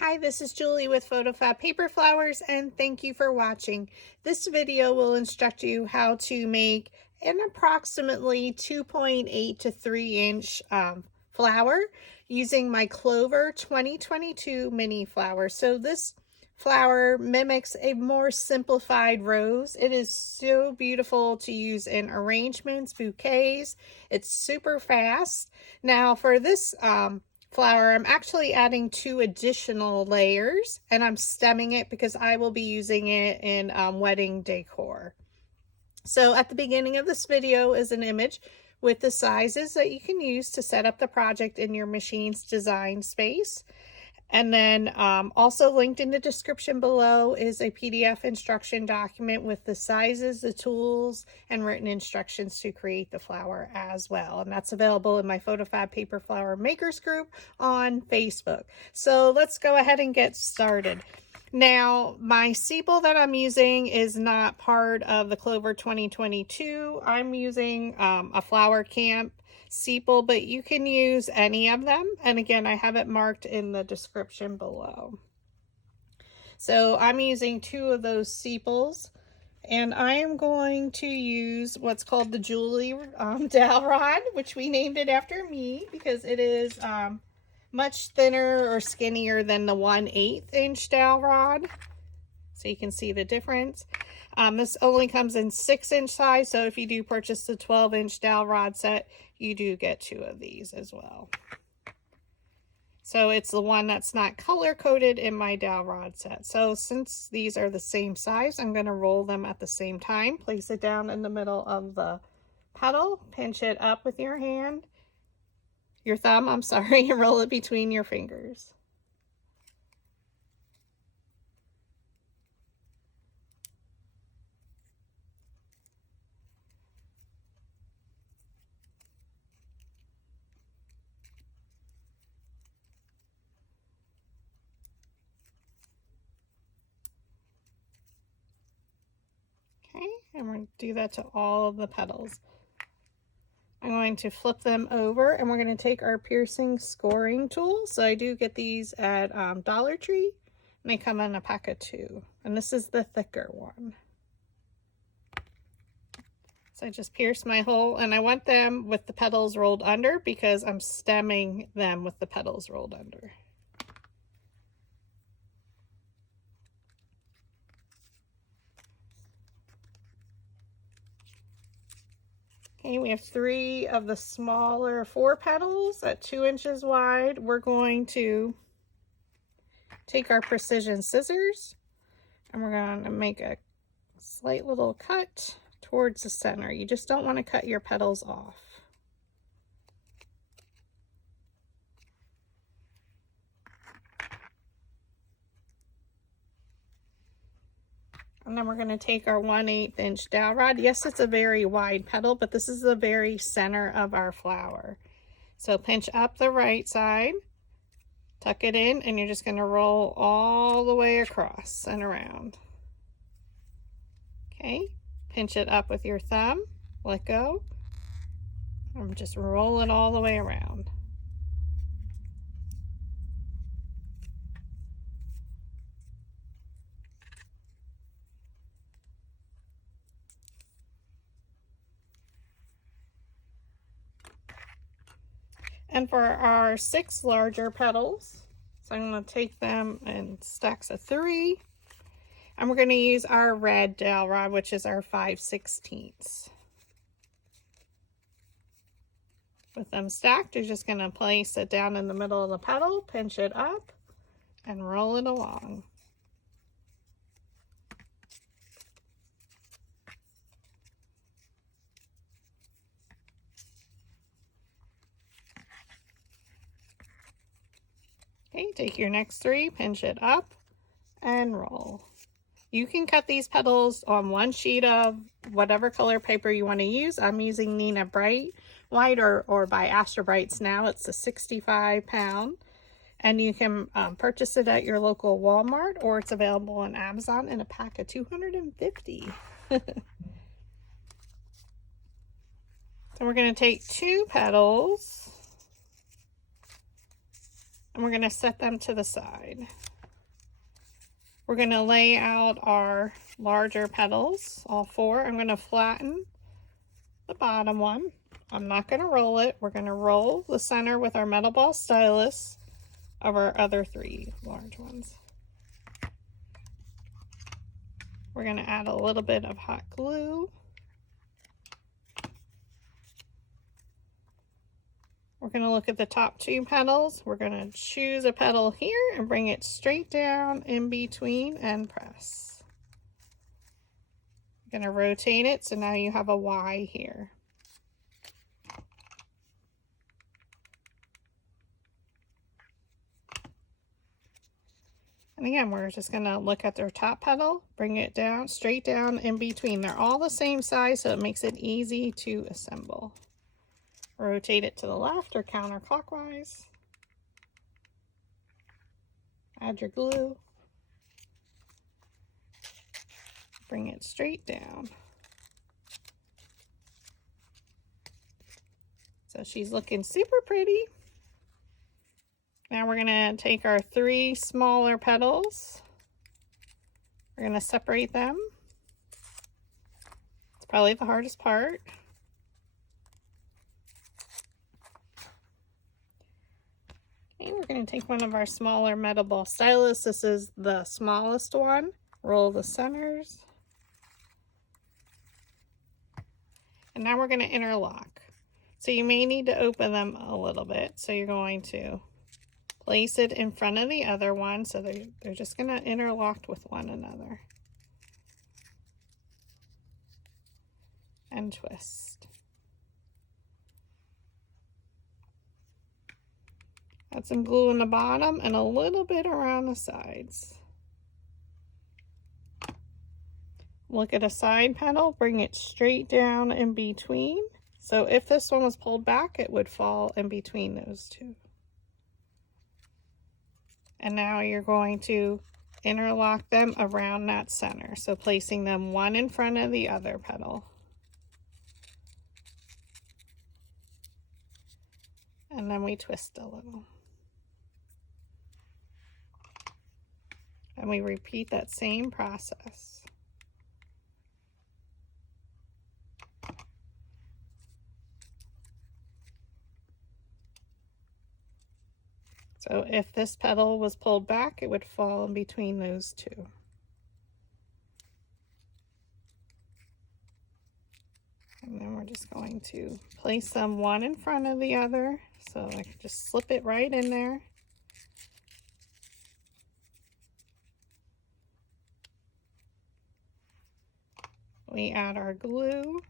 Hi, this is Julie with PhotoFabPaperFlowers, and thank you for watching. This video will instruct you how to make an approximately 2.8 to 3 inch flower using my Clover 2022 mini flower. So this flower mimics a more simplified rose. It is so beautiful to use in arrangements, bouquets. It's super fast. Now for this flower, I'm actually adding 2 additional layers, and I'm stemming it because I will be using it in wedding decor. So at the beginning of this video is an image with the sizes that you can use to set up the project in your machine's design space. And then also linked in the description below is a PDF instruction document with the sizes, the tools, and written instructions to create the flower as well. And that's available in my PhotoFab Paper Flower Makers group on Facebook. So let's go ahead and get started. Now, my sepal that I'm using is not part of the Clover 2022. I'm using a Flower Camp sepal, but you can use any of them. And again, I have it marked in the description below. So I'm using 2 of those sepals, and I am going to use what's called the Julie dowel rod, which we named it after me because it is much thinner or skinnier than the 1/8 inch dowel rod. So you can see the difference. This only comes in 6-inch size, so if you do purchase the 12-inch dowel rod set, you do get 2 of these as well. So it's the one that's not color coded in my dowel rod set. So since these are the same size, I'm going to roll them at the same time. Place it down in the middle of the petal, pinch it up with your hand, your thumb, I'm sorry, and roll it between your fingers. Okay, and we're going to do that to all of the petals. I'm going to flip them over, and we're going to take our piercing scoring tool. So I do get these at Dollar Tree, and they come in a pack of 2. And this is the thicker one. So I just pierce my hole, and I want them with the petals rolled under because I'm stemming them with the petals rolled under. Okay, we have 3 of the smaller 4 petals at 2 inches wide. We're going to take our precision scissors, and we're going to make a slight little cut towards the center. You just don't want to cut your petals off. And then we're going to take our 1/8 inch dowel rod. Yes, it's a very wide petal, but this is the very center of our flower. So pinch up the right side, tuck it in, and you're just going to roll all the way across and around. Okay, pinch it up with your thumb, let go, and just roll it all the way around. And for our 6 larger petals, so I'm going to take them in stacks of 3, and we're going to use our red dowel rod, which is our 5/16. With them stacked, you're just going to place it down in the middle of the petal, pinch it up, and roll it along. Okay, take your next 3, pinch it up, and roll. You can cut these petals on 1 sheet of whatever color paper you want to use. I'm using Nina Bright White or by Astra Brights now. It's a 65-pound. And you can purchase it at your local Walmart, or it's available on Amazon in a pack of 250. So we're going to take 2 petals, and we're going to set them to the side. We're going to lay out our larger petals, all 4. I'm going to flatten the bottom one. I'm not going to roll it. We're going to roll the center with our metal ball stylus of our other 3 large ones. We're going to add a little bit of hot glue. We're going to look at the top 2 petals. We're going to choose a petal here and bring it straight down in between and press. You're going to rotate it so now you have a Y here. And again, we're just going to look at their top petal, bring it down, straight down in between. They're all the same size, so it makes it easy to assemble. Rotate it to the left or counterclockwise. Add your glue. Bring it straight down. So she's looking super pretty. Now we're going to take our 3 smaller petals. We're going to separate them. It's probably the hardest part. Okay, we're going to take one of our smaller metal ball stylus. This is the smallest one. Roll the centers. And now we're going to interlock. So you may need to open them a little bit. So you're going to place it in front of the other one, so they're just going to interlock with one another. And twist. Add some glue in the bottom and a little bit around the sides. Look at a side petal, bring it straight down in between. So if this one was pulled back, it would fall in between those 2. And now you're going to interlock them around that center. So placing them one in front of the other petal. And then we twist a little. And we repeat that same process. So if this petal was pulled back, it would fall in between those 2. And then we're just going to place them one in front of the other. So I can just slip it right in there. We add our glue.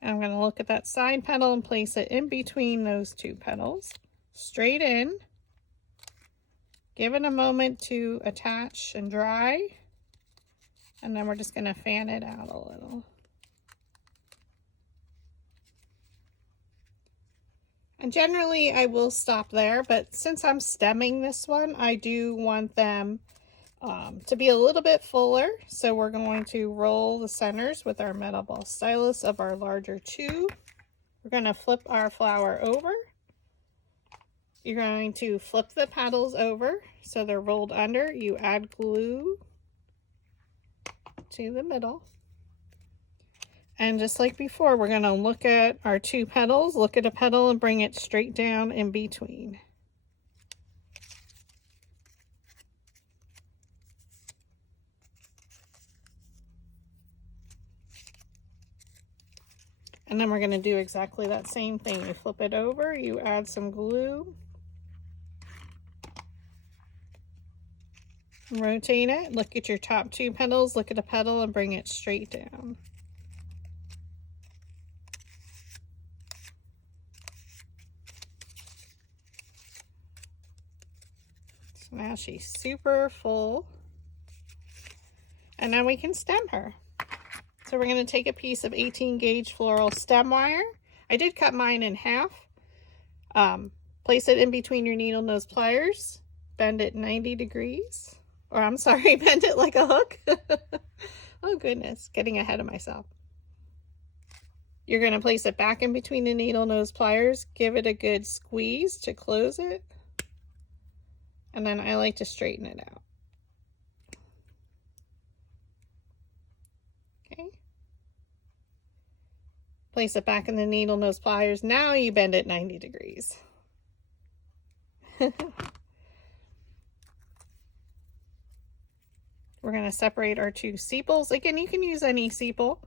And I'm going to look at that side petal and place it in between those 2 petals. Straight in. Give it a moment to attach and dry. And then we're just going to fan it out a little. And generally I will stop there, but since I'm stemming this one, I do want them to be a little bit fuller. So we're going to roll the centers with our metal ball stylus of our larger 2. We're going to flip our flower over. You're going to flip the petals over so they're rolled under. You add glue to the middle. And just like before, we're going to look at our 2 petals, look at a petal and bring it straight down in between. And then we're going to do exactly that same thing. You flip it over, you add some glue, rotate it, look at your top 2 petals, look at a petal and bring it straight down. So now she's super full. And now we can stem her. So we're going to take a piece of 18 gauge floral stem wire. I did cut mine in half. Place it in between your needle nose pliers. Bend it 90 degrees. Or I'm sorry, bend it like a hook. Oh goodness, getting ahead of myself. You're going to place it back in between the needle nose pliers. Give it a good squeeze to close it. And then I like to straighten it out. Okay. Place it back in the needle nose pliers. Now you bend it 90 degrees. We're going to separate our two sepals. Again, you can use any sepal.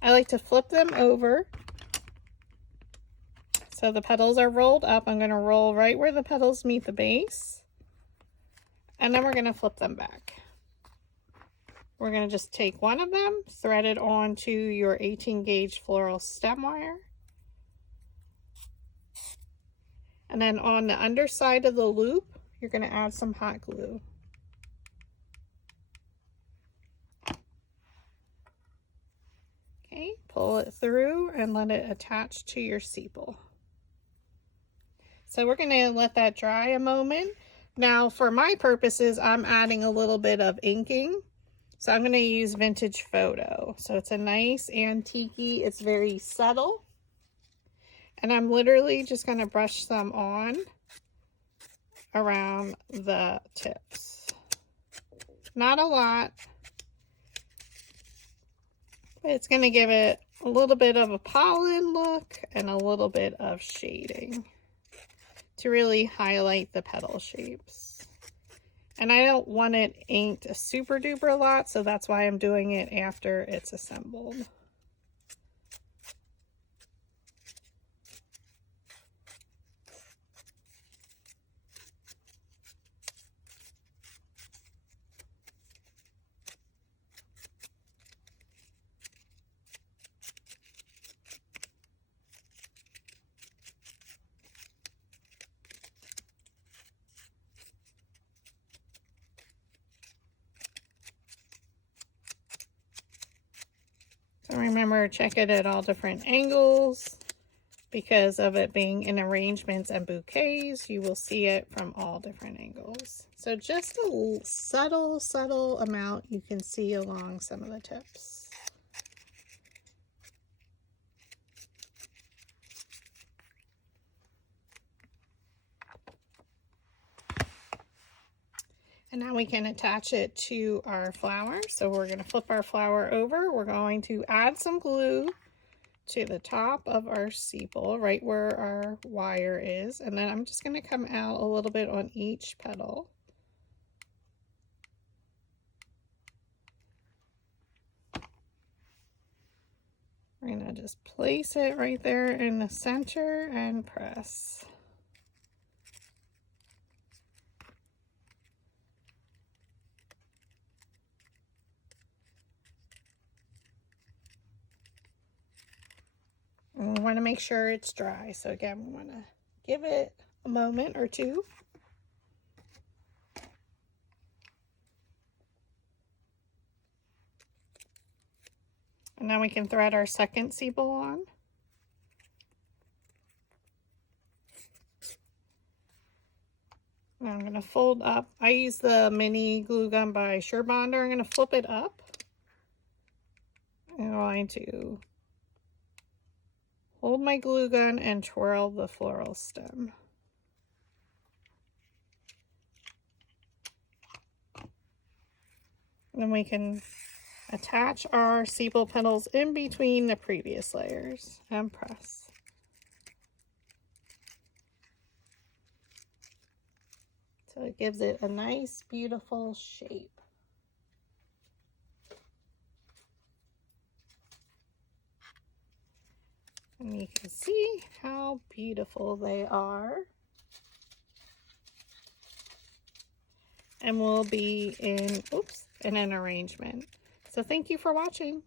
I like to flip them over. So the petals are rolled up. I'm going to roll right where the petals meet the base. And then we're going to flip them back. We're going to just take one of them, thread it onto your 18 gauge floral stem wire. And then on the underside of the loop, you're going to add some hot glue. Okay, pull it through and let it attach to your sepal. So we're going to let that dry a moment. Now for my purposes, I'm adding a little bit of inking. So I'm going to use Vintage Photo. So it's a nice antique-y, it's very subtle. And I'm literally just going to brush some on around the tips. Not a lot, but it's going to give it a little bit of a pollen look and a little bit of shading to really highlight the petal shapes. And I don't want it inked a super duper lot, so that's why I'm doing it after it's assembled. So remember, check it at all different angles. Because of it being in arrangements and bouquets, you will see it from all different angles. So just a subtle amount you can see along some of the tips. And now we can attach it to our flower. So we're going to flip our flower over. We're going to add some glue to the top of our sepal, right where our wire is. And then I'm just going to come out a little bit on each petal. We're going to just place it right there in the center and press. And we want to make sure it's dry. So again, we want to give it a moment or two. And now we can thread our second sepal on. And I'm going to fold up. I use the mini glue gun by Surebonder. I'm going to flip it up. I'm going to hold my glue gun and twirl the floral stem. Then we can attach our sepal petals in between the previous layers and press. So it gives it a nice, beautiful shape. And you can see how beautiful they are. And will be in an arrangement. So thank you for watching.